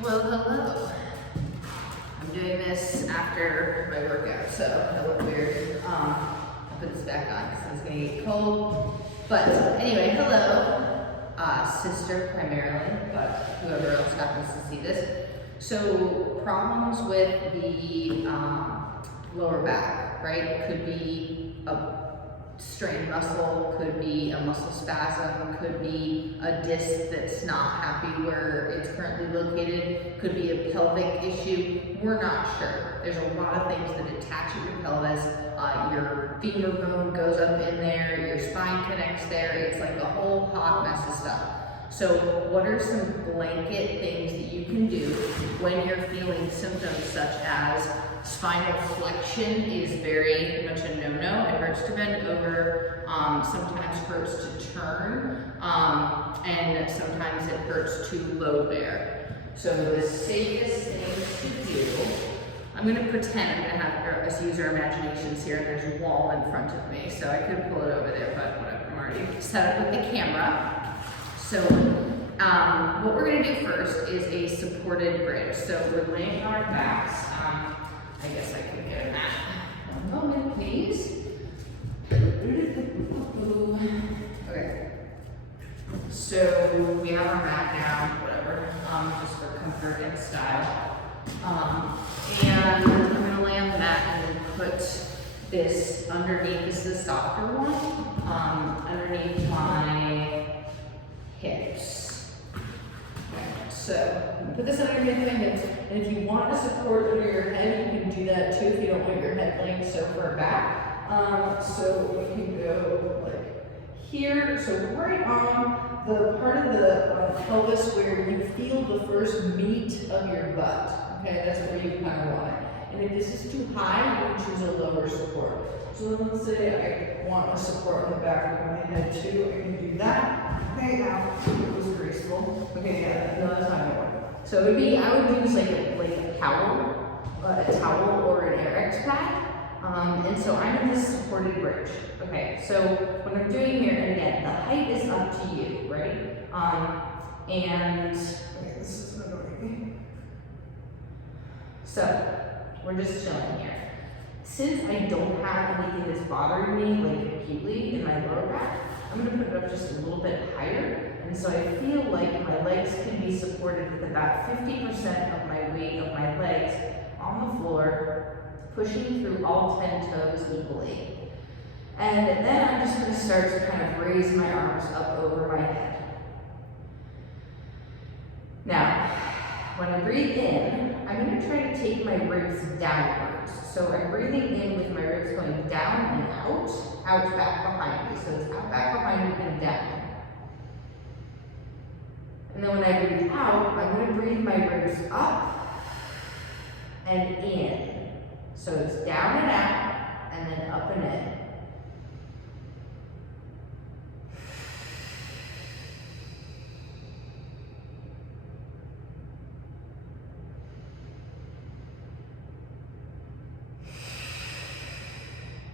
Well, hello. I'm doing this after my workout, so I look weird. I'll put this back on because it's gonna get cold. But anyway, hello, sister primarily, but whoever else happens to see this. So problems with the lower back, right? Could be a strained muscle, could be a muscle spasm, could be a disc that's not happy where it's currently located, could be a pelvic issue. We're not sure. There's a lot of things that attach at your pelvis. Your femur bone goes up in there, your spine connects there. It's like a whole hot mess of stuff. So what are some blanket things that you can do when you're feeling symptoms such as spinal flexion is very much a no-no. It hurts to bend over, sometimes hurts to turn, and sometimes it hurts to low bear. So the safest thing to do, I'm gonna pretend I'm gonna have us use our imaginations here, and there's a wall in front of me, so I could pull it over there, but whatever, I'm already set up with the camera. So what we're gonna do first is a supported bridge. So we're laying on our backs. I guess I could get a mat. One moment, please. Okay. So we have our mat now, whatever, just for comfort and style. And I'm gonna lay on the mat and then put this underneath. This is the softer one, underneath my hips. Okay, so put this underneath my hips, and if you want to support under your head, you can do that too if you don't want your head laying so far back. So we can go like here, so right on the part of the pelvis where you feel the first meat of your butt. Okay, that's where you kind of want it. And if this is too high, you can choose a lower support. So let's say I want a support on the back of my head too, I can do that. Okay, now it was graceful. Okay, yeah, no, that's not gonna work. So it would be, I would use like a towel or an Airex pad. And so I'm in this supported bridge. Okay, so what I'm doing here, and again, the height is up to you, right? And okay, this is not going. So we're just chilling here. Since I don't have anything that's bothering me like acutely in my lower back, I'm gonna put it up just a little bit higher. And so I feel like my legs can be supported with about 50% of my weight of my legs on the floor, pushing through all 10 toes equally. And then I'm just gonna start to kind of raise my arms up over my head. Now, when I breathe in, I'm gonna try to take my ribs downwards. So I'm breathing in with my ribs going down and out back behind me. So it's out back behind me and down. And then when I breathe out, I'm going to breathe my ribs up and in. So it's down and out, and then up and in.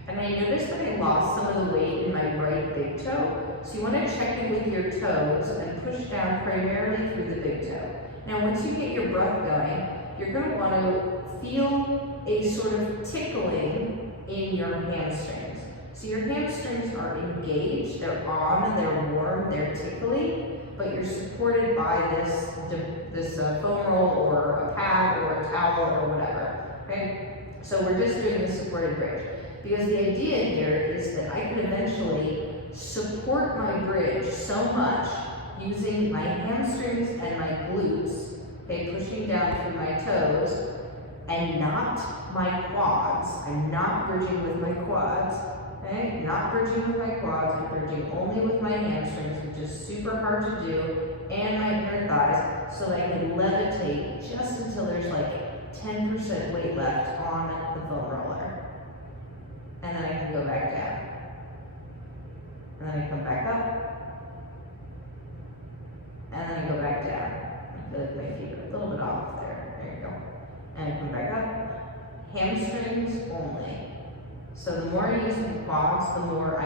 And I noticed that I lost some of the weight in my right big toe. So you want to check in with your toes and push down primarily through the big toe. Now once you get your breath going, you're going to want to feel a sort of tickling in your hamstrings. So your hamstrings are engaged, they're on, they're warm, they're tickly, but you're supported by this foam roll or a pad or a towel or whatever, okay? So we're just doing the supported bridge. Because the idea here is that I can eventually support my bridge so much using my hamstrings and my glutes, okay, pushing down through my toes, and not my quads. I'm not bridging with my quads, okay? Not bridging with my quads, I'm bridging only with my hamstrings, which is super hard to do, and my inner thighs, so that I can levitate just until there's like 10% weight left on the foam roller. And then I can go back down. And then I come back up. And then I go back down. I feel like my feet are a little bit off there. There you go. And I come back up. Hamstrings only. So the more I use my quads, the more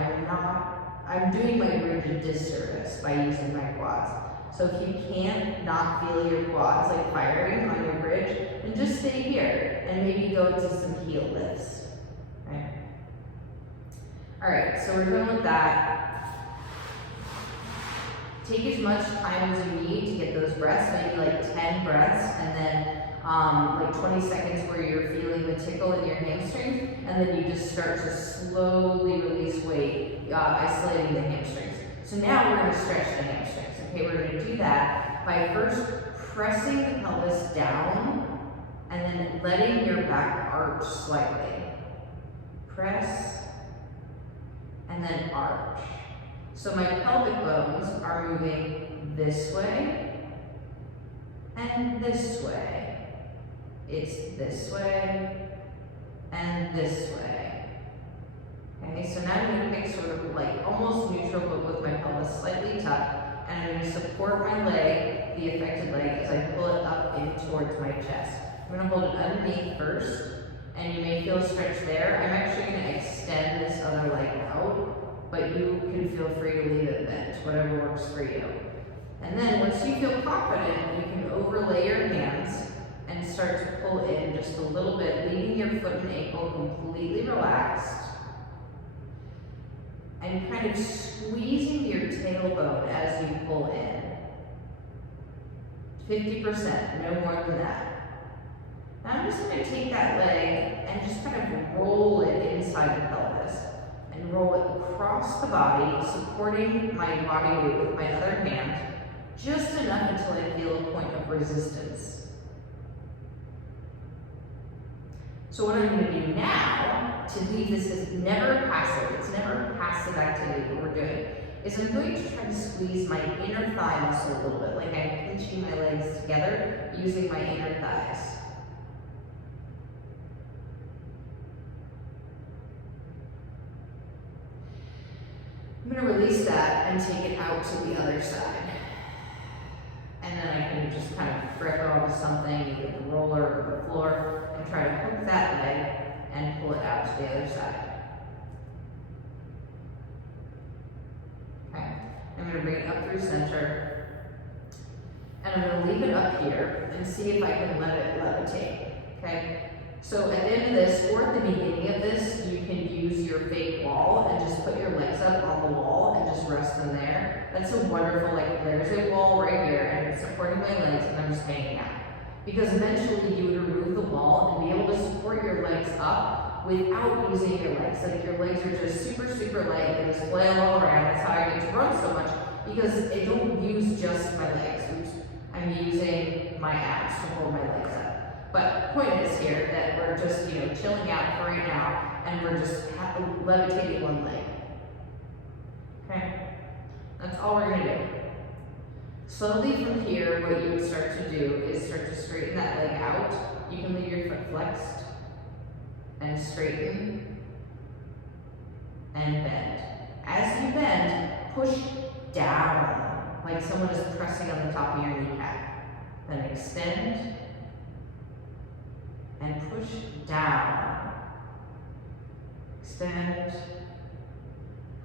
I'm doing my bridge a disservice by using my quads. So if you can't not feel your quads like firing on your bridge, then just stay here and maybe go to some heel lifts. Right? All right, so we're done with that. Take as much time as you need to get those breaths, maybe like 10 breaths, and then like 20 seconds where you're feeling the tickle in your hamstrings, and then you just start to slowly release weight, isolating the hamstrings. So now we're going to stretch the hamstrings. Okay, we're going to do that by first pressing the pelvis down and then letting your back arch slightly. Press and then arch. So my pelvic bones are moving this way and this way. It's this way and this way. Okay, so now I'm going to pick sort of like almost neutral but with my pelvis slightly tucked, and I'm going to support my leg, the affected leg, as I pull it up in towards my chest. I'm going to hold it underneath first, and you may feel a stretch there. I'm actually going to extend this other leg out, but you can feel free to leave it bent, whatever works for you. And then once you feel confident, you can overlay your hands and start to pull in just a little bit, leaving your foot and ankle completely relaxed, and kind of squeezing your tailbone as you pull in. 50%, no more than that. Now I'm just going to take that leg and just kind of roll it inside the pelvis and roll it across the body, supporting my body weight with my other hand, just enough until I feel a point of resistance. So what I'm going to do now, to leave this as never passive, it's never a passive activity what we're doing, is I'm going to try to squeeze my inner thigh muscle a little bit, like I'm pinching my legs together using my inner thighs. I'm going to release that and take it out to the other side. And then I can just kind of grip onto something, either the roller or the floor, and try to hook that leg and pull it out to the other side. Okay, I'm going to bring it up through center, and I'm going to leave it up here and see if I can let it levitate. Okay, so at the end of this, or at the beginning of this, you can use your fake wall and just put your legs up on the wall and just rest them there. That's a wonderful, like there's a wall right here and it's supporting my legs and I'm just hanging out. Because eventually you would remove the wall and be able to support your legs up without using your legs. Like your legs are just super, super light and just flail all around. That's how I get to run so much, because I don't use just my legs. I'm using my abs to hold my legs up. But the point is here that we're just, chilling out for right now, and we're just levitating one leg. Okay? That's all we're going to do. Slowly from here, what you would start to do is start to straighten that leg out. You can leave your foot flexed, and straighten, and bend. As you bend, push down, like someone is pressing on the top of your kneecap. Then extend, and push down. Extend,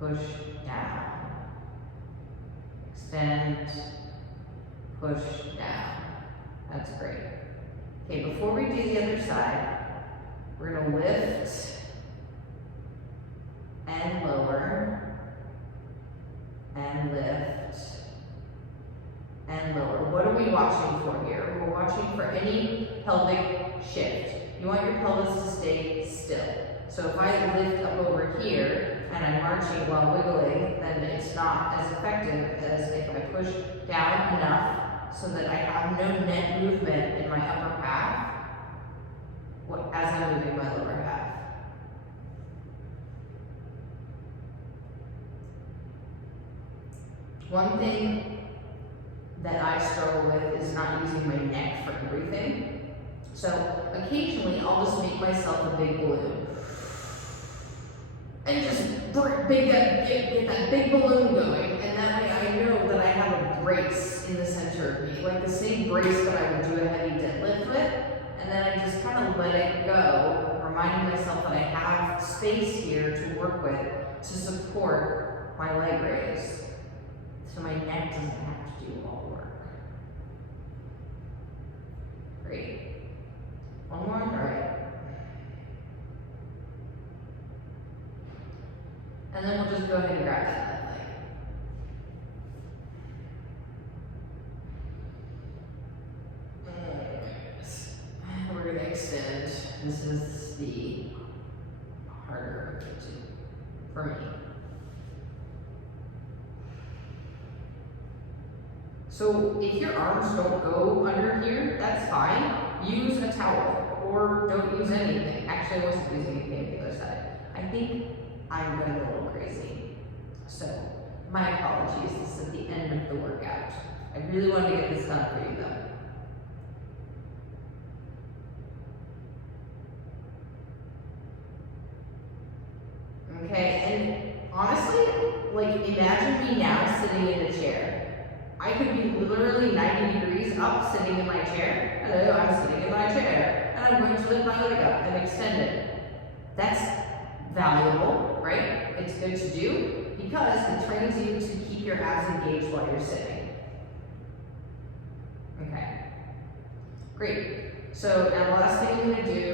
push down. Extend, push down. That's great. Okay, before we do the other side, we're going to lift and lower, and lift and lower. What are we watching for here? We're watching for any pelvic shift. You want your pelvis to stay still. So if I lift up over here and I'm marching while wiggling, then it's not as effective as if I push down enough so that I have no net movement in my upper half as I'm moving my lower half. One thing that I struggle with is not using my neck for everything. So occasionally I'll just make myself a big balloon. And just get that big balloon going, and that way I know that I have a brace in the center of me, like the same brace that I would do a heavy deadlift with, and then I just kind of let it go, reminding myself that I have space here to work with to support my leg raise, so my neck doesn't have to do all the work. And then we'll just go ahead and grab that left leg. We're going to extend. This is the harder of the two for me. So if your arms don't go under here, that's fine. Use a towel or don't use anything. Actually, I wasn't using anything on the other side. I think I'm going a little crazy. So my apologies. This is at the end of the workout. I really wanted to get this done for you though. Okay, and honestly, like imagine me now sitting in a chair. I could be literally 90 degrees up sitting in my chair. Hello, I'm sitting in my chair. And I'm going to lift my leg up and extend it. That's valuable, right? It's good to do because it trains you to keep your abs engaged while you're sitting. Okay, great. So now the last thing I'm going to do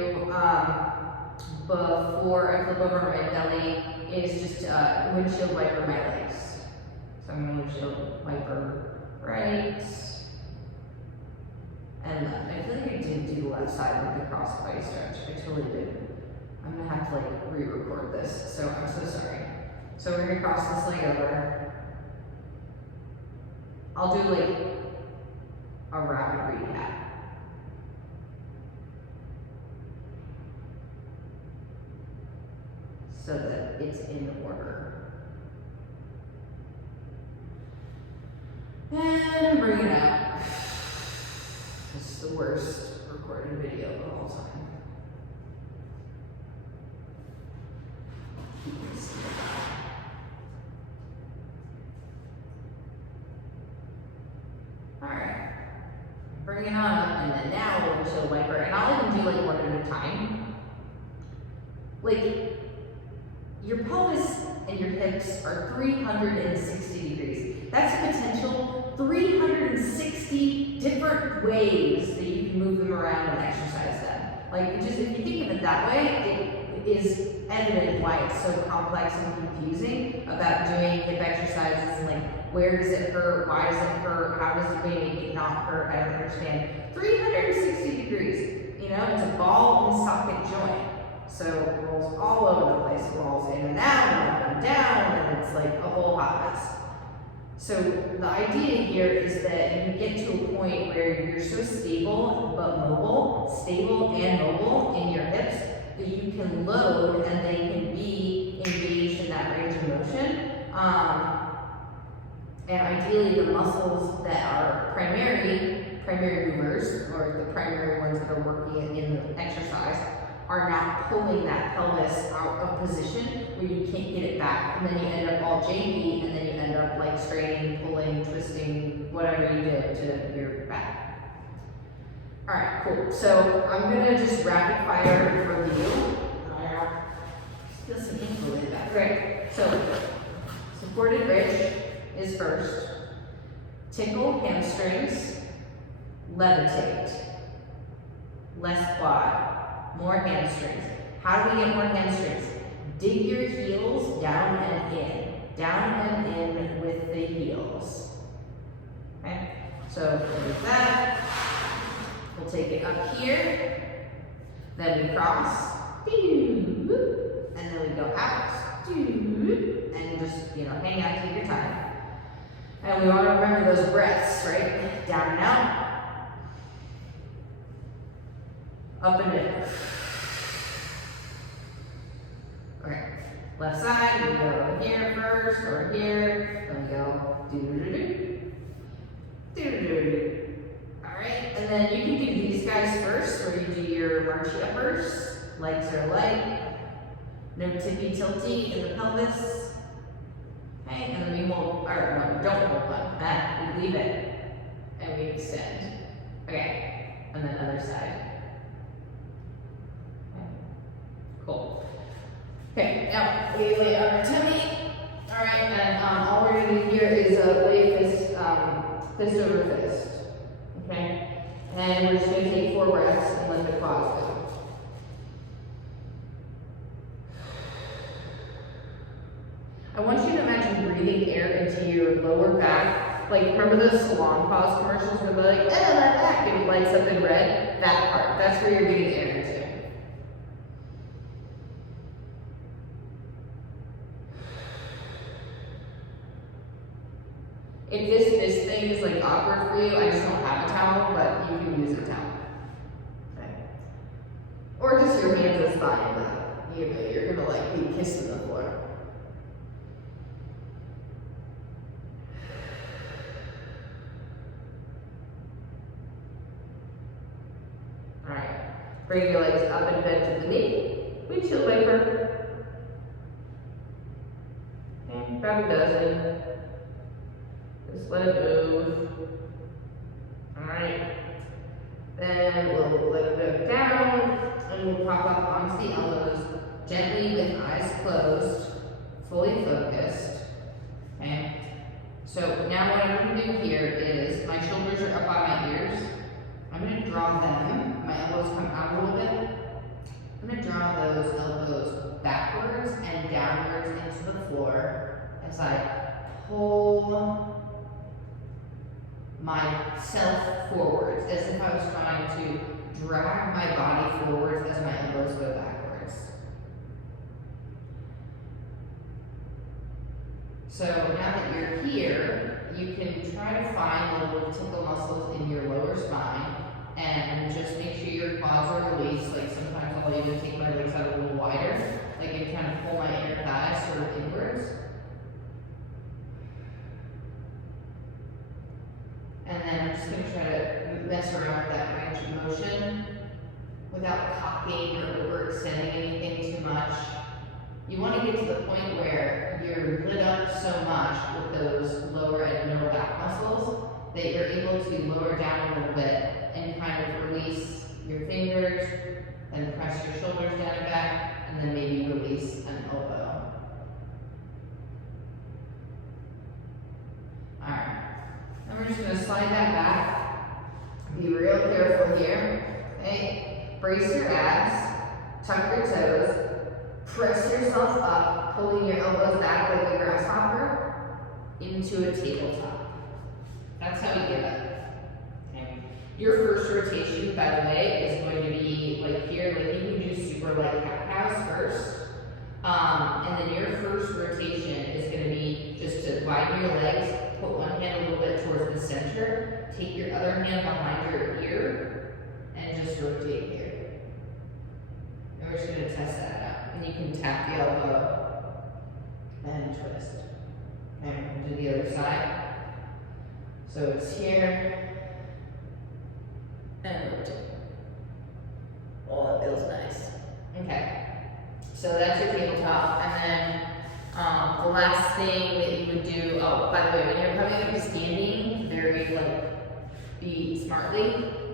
before I flip over my belly is just windshield wiper my legs. So I'm going to windshield wiper right and left. I feel like I did do the left side with the cross body stretch. I totally did. I'm going to have to like re-record this, so I'm so sorry. So we're going to cross this leg over. I'll do like a rapid recap. So that it's in order. And bring it out. This is the worst recorded video of all time. Alright. Bring it on up, and then now we'll windshield wiper. And I'll even do like one at a time. Like, your pelvis and your hips are 360 degrees. That's a potential 360 different ways that you can move them around and exercise them. Like, just if you think of it that way, it is evident why it's so complex and confusing about doing hip exercises and like, where does it hurt, why does it hurt, how does it make it not hurt, I don't understand. 360 degrees, you know, it's a ball and socket joint. So it rolls all over the place. It rolls in and out and up and down, and it's like a whole hot mess. So the idea here is that you get to a point where you're so stable and mobile in your hips that you can load and they can be engaged in that range of motion. And ideally the muscles that are primary movers, or the primary ones that are working in the exercise, are not pulling that pelvis out of position where you can't get it back, and then you end up all janky, and then you end up like straining, pulling, twisting, whatever you did to your back. All right, cool. So I'm gonna just rapid fire review. Still some ink really bad. Right. So supported bridge is first. Tickle hamstrings. Levitate. Less quad. More hamstrings. How do we get more hamstrings? Dig your heels down and in. Down and in with the heels. Okay? So there's that. We'll take it up here. Then we cross. And then we go out. And just, you know, hang out, take your time. And we want to remember those breaths, right? Down and out. Up and in. Okay, left side, we go over here first, or here, then we go do-do-do-do, do-do-do-do. All right, and then you can do these guys first, where you do your marchy uppers, legs are light, no tippy tilty in the pelvis. Okay, and then we hold, or no, don't hold on, we leave it, and we extend. Okay, and then other side. Cool. Okay, now we lay on our tummy. All right, and all we're going to do here is lay fist over fist. Okay, and we're just going to take 4 breaths and let the quads go. breathing air into your lower back. Like, remember those salon pause commercials where they're like, eh, my back, and it lights up in red? That part, that's where you're getting air into. If this thing is like awkward for you, I just don't have a towel, but you can use a towel. Okay. Or just your hands is fine, but you're gonna like be kissing the floor. Alright. Bring your legs up and bend to the knee. Windshield wiper. Okay, about a dozen. Just let it move. Alright. Then we'll let it go down and we'll pop up onto the elbows gently with eyes closed, fully focused. Okay. So now what I'm going to do here is my shoulders are up by my ears. I'm going to draw them. My elbows come out a little bit. I'm going to draw those elbows backwards and downwards into the floor as I pull myself forwards, as if I was trying to drag my body forwards as my elbows go backwards. So now that you're here, you can try to find the little tickle muscles in your lower spine and just make sure your quads are released. Like sometimes I'll even take my legs out a little wider, like I'm trying to pull my inner thighs sort of inwards. And then I'm just going to try to mess around with that range of motion without cocking or overextending anything too much. You want to get to the point where you're lit up so much with those lower and middle back muscles that you're able to lower down a little bit and kind of release your fingers, then press your shoulders down and back, and then maybe release an elbow. Alright. And we're just going to slide that back. Be real careful here. Okay? Brace your abs. Tuck your toes. Press yourself up, pulling your elbows back like a grasshopper into a tabletop. That's how you get up. Okay? Your first rotation, by the way, is going to be like here. Like you can do super light cat-cows first. And then your first rotation is going to be just to widen your legs. Put one hand a little bit towards the center, take your other hand behind your ear, and just rotate here. And we're just going to test that out. And you can tap the elbow and twist. Okay, we'll do the other side. So it's here, and rotate. Oh, that feels nice. Okay, so that's your tabletop, and then the last thing that you would do, oh, by the way, when you're coming up to standing, be smartly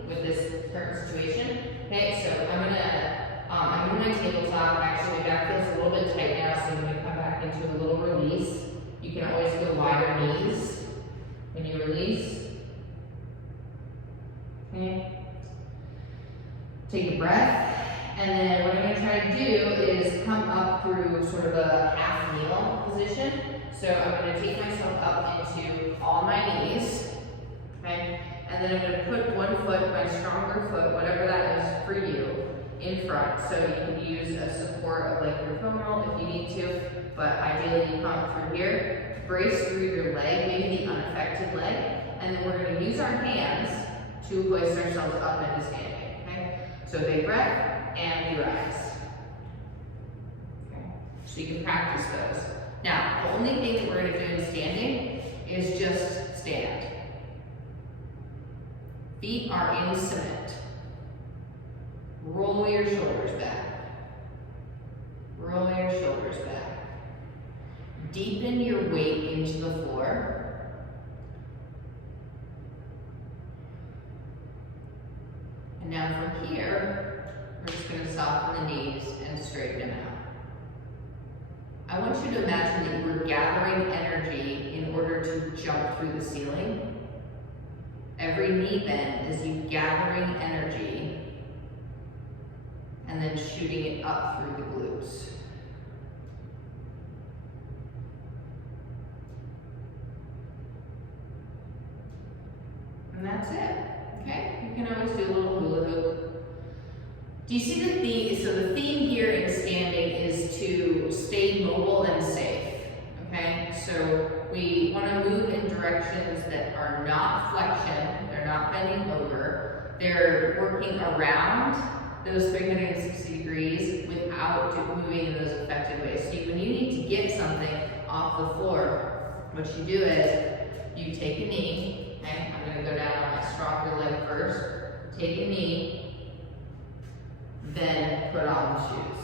with this current situation. Okay, so I'm in my tabletop. Actually, my back feels a little bit tight now, so I'm going to come back into a little release. You can always go wider knees when you release. Okay. Take a breath. And then what I'm going to try to do is come up through sort of a half kneel position. So I'm going to take myself up into all my knees. Okay? And then I'm going to put one foot, my stronger foot, whatever that is for you, in front. So you can use a support of like your femoral if you need to, but ideally you come up through here, brace through your leg, maybe the unaffected leg, and then we're going to use our hands to hoist ourselves up into standing. Okay? So big breath. And your eyes. Okay. So you can practice those. Now, the only thing that we're going to do in standing is just stand. Feet are in cement. Roll your shoulders back. Roll your shoulders back. Deepen your weight into the floor. And now from here, we're just going to soften the knees and straighten them out. I want you to imagine that you were gathering energy in order to jump through the ceiling. Every knee bend is you gathering energy and then shooting it up through the glutes. And that's it, okay? You can always do a little hula hoop. Do you see the theme? So the theme here in standing is to stay mobile and safe, okay? So we want to move in directions that are not flexion, they're not bending over, they're working around those 360 degrees without moving in those effective ways. So when you need to get something off the floor, what you do is you take a knee, okay? I'm going to go down on my stronger leg first, take a knee, then put on the shoes.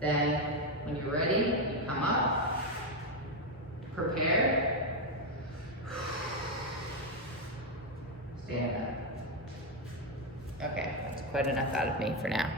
Then when you're ready, you come up, prepare, stand up. Okay, that's quite enough out of me for now.